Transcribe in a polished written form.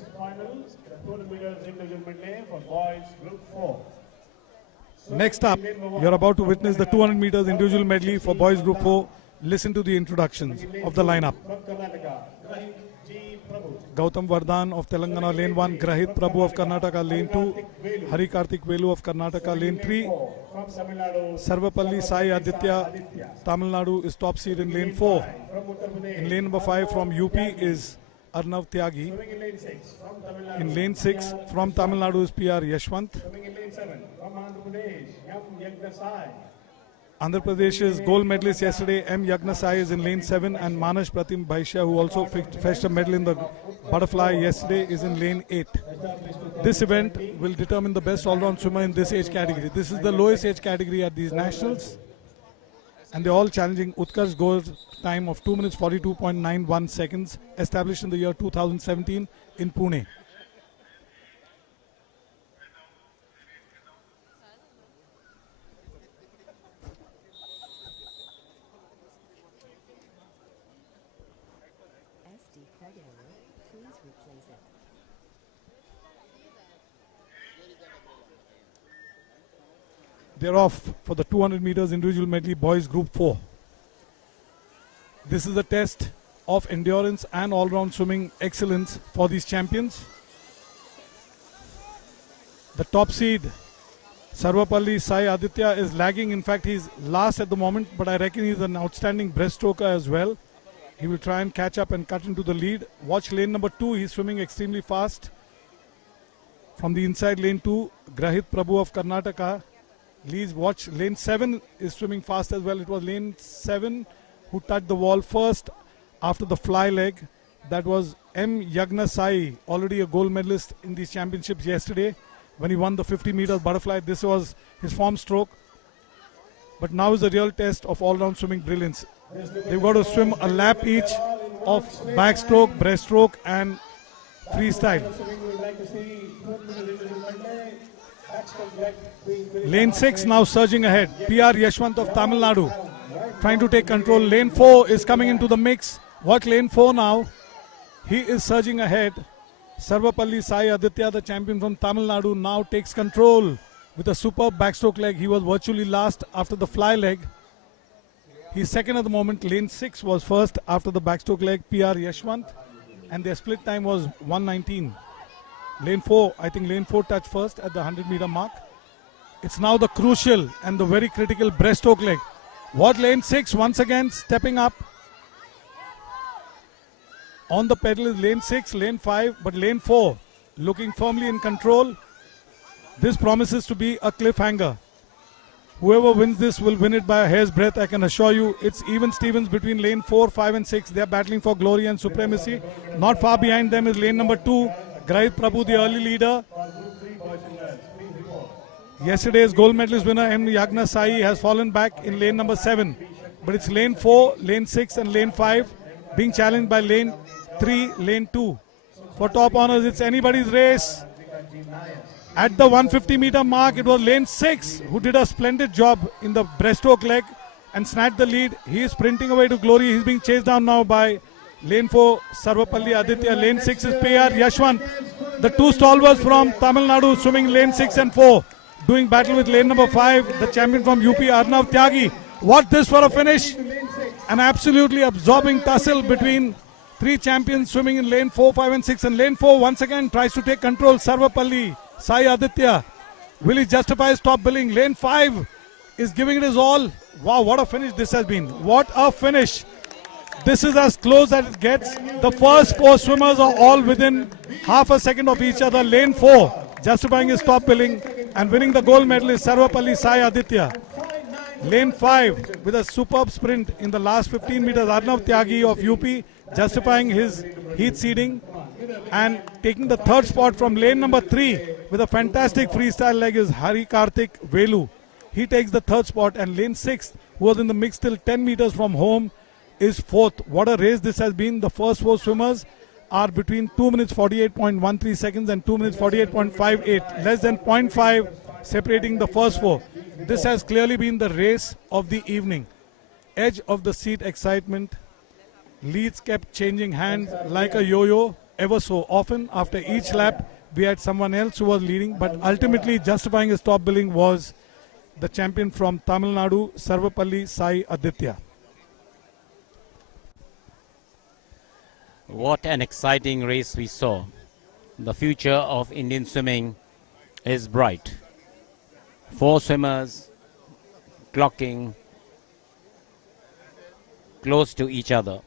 Next final, the 200 meters individual medley for boys group 4. Next up, you're about to witness the 200 meters individual medley for boys group 4. Listen to the introductions of the lineup. From Karnataka, Grahit G. Prabhu. Gautam Vardhan of Telangana, lane 1. Grahit Prabhu of Karnataka, lane 2. Hari Kartik Velu of Karnataka, lane 3. From Tamil Nadu, Sarvapalli Sai Aditya, Tamil Nadu is top seed in lane 4. from Uttar Pradesh. In lane number 5 from UP is Arnav Tyagi. Swimming in lane 6 from Tamil Nadu. In lane 6 from Tamil Nadu is PR Yashwant. Swimming in lane 7 from Andhra Pradesh, M. Yagna Sai. Andhra Pradesh's gold medalist yesterday, M. Yagna Sai, is in lane 7, and Manas Pratim Bhaishya, who also fetched a medal in the butterfly yesterday, is in lane 8. This event will determine the best all-round swimmer in this age category. This is the lowest age category at these nationals, and they're all challenging Utkarsh Ghore's time of 2 minutes 42.91 seconds, established in the year 2017 in Pune. SD Federer, please replace it. They're off for the 200 meters individual medley boys group 4. This is a test of endurance and all-round swimming excellence for these champions. The top seed, Sarvapalli Sai Aditya, is lagging. In fact, he's last at the moment, but I reckon he's an outstanding breaststroker as well. He will try and catch up and cut into the lead. Watch lane number 2, he's swimming extremely fast. From the inside lane 2, Grahit Prabhu of Karnataka leads. Watch lane 7 is swimming fast as well. It was lane 7 who touched the wall first after the fly leg. That was M. Yagna Sai, already a gold medalist in these championships yesterday when he won the 50 meters butterfly. This was his form stroke. But now is the real test of all-round swimming brilliance. They've got to swim a lap each of backstroke, breaststroke and freestyle. Lane 6 now surging ahead. PR Yashwant of Tamil Nadu trying to take control. Lane 4 is coming into the mix. Watch lane 4 now. He is surging ahead. Sarvapalli Sai Aditya, the champion from Tamil Nadu, now takes control with a superb backstroke leg. He was virtually last after the fly leg. He's second at the moment. Lane 6 was first after the backstroke leg, PR Yashwant, and their split time was 1:19. Lane 4, I think lane 4 touched first at the 100-meter mark. It's now the crucial and the very critical breaststroke leg. What lane 6 once again stepping up. On the pedal is lane 6, lane 5, but lane 4 looking firmly in control. This promises to be a cliffhanger. Whoever wins this will win it by a hair's breadth, I can assure you. It's even Stevens between lane 4, 5 and 6. They're battling for glory and supremacy. Not far behind them is lane number 2, Grahit Prabhu, the early leader. Yesterday's gold medalist winner M. Yagna Sai has fallen back in lane number 7. But it's lane 4, lane 6 and lane 5 being challenged by lane 3, lane 2. For top honors, it's anybody's race. At the 150-meter mark, it was lane 6 who did a splendid job in the breaststroke leg and snatched the lead. He is sprinting away to glory. He's being chased down now by lane 4, Sarvapalli Aditya. Lane 6 is PR Yashwant. The two stalwarts from Tamil Nadu swimming lane 6 and 4. Doing battle with lane number 5, the champion from UP, Arnav Tyagi. Watch this for a finish. An absolutely absorbing tussle between three champions swimming in lane 4, 5 and 6. And lane 4 once again tries to take control. Sarvapalli Sai Aditya. Will he justify his top billing? Lane 5 is giving it his all. Wow, what a finish this has been. What a finish. This is as close as it gets. The first 4 swimmers are all within half a second of each other. Lane 4 justifying his top billing and winning the gold medal is Sarvapalli Sai Aditya. Lane 5 with a superb sprint in the last 15 meters. Arnav Tyagi of UP justifying his heat seeding and taking the third spot from lane number 3 with a fantastic freestyle leg is Hari Kartik Velu. He takes the third spot, and lane 6, who was in the mix till 10 meters from home, is fourth. What a race this has been. The first 4 swimmers are between 2 minutes 48.13 seconds and 2 minutes 48.58. Less than 0.5 separating the first 4. This has clearly been the race of the evening. Edge of the seat excitement. Leads kept changing hands like a yo-yo. ever so often. After each lap, we had someone else who was leading, but ultimately justifying his top billing was the champion from Tamil Nadu, Sarvapalli Sai Aditya. What an exciting race we saw. The future of Indian swimming is bright. 4 swimmers clocking close to each other.